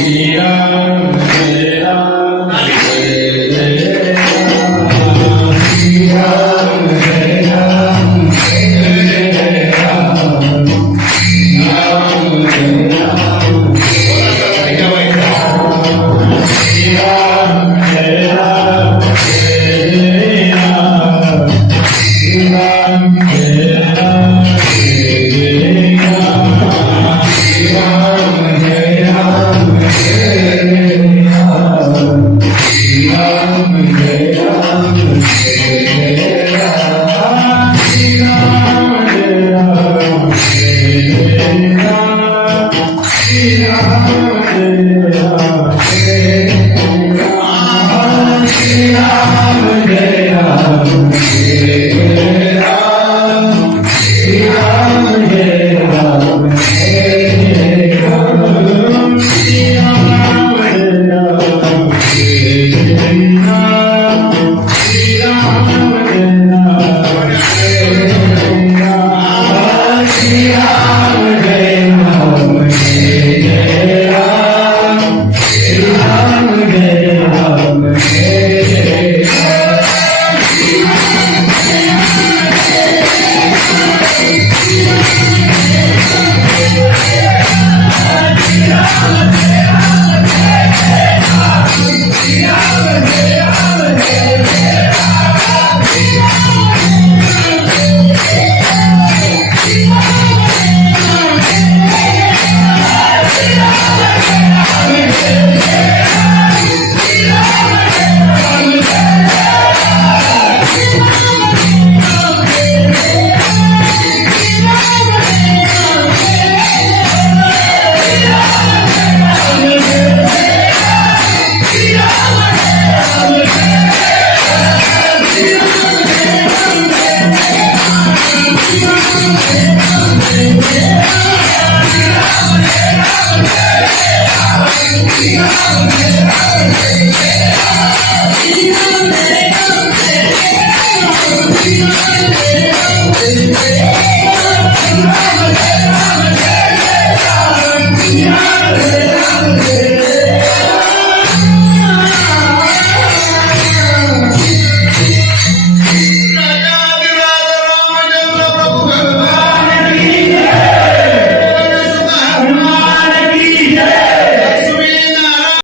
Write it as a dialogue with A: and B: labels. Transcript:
A: Yeah. Amen. Thank you.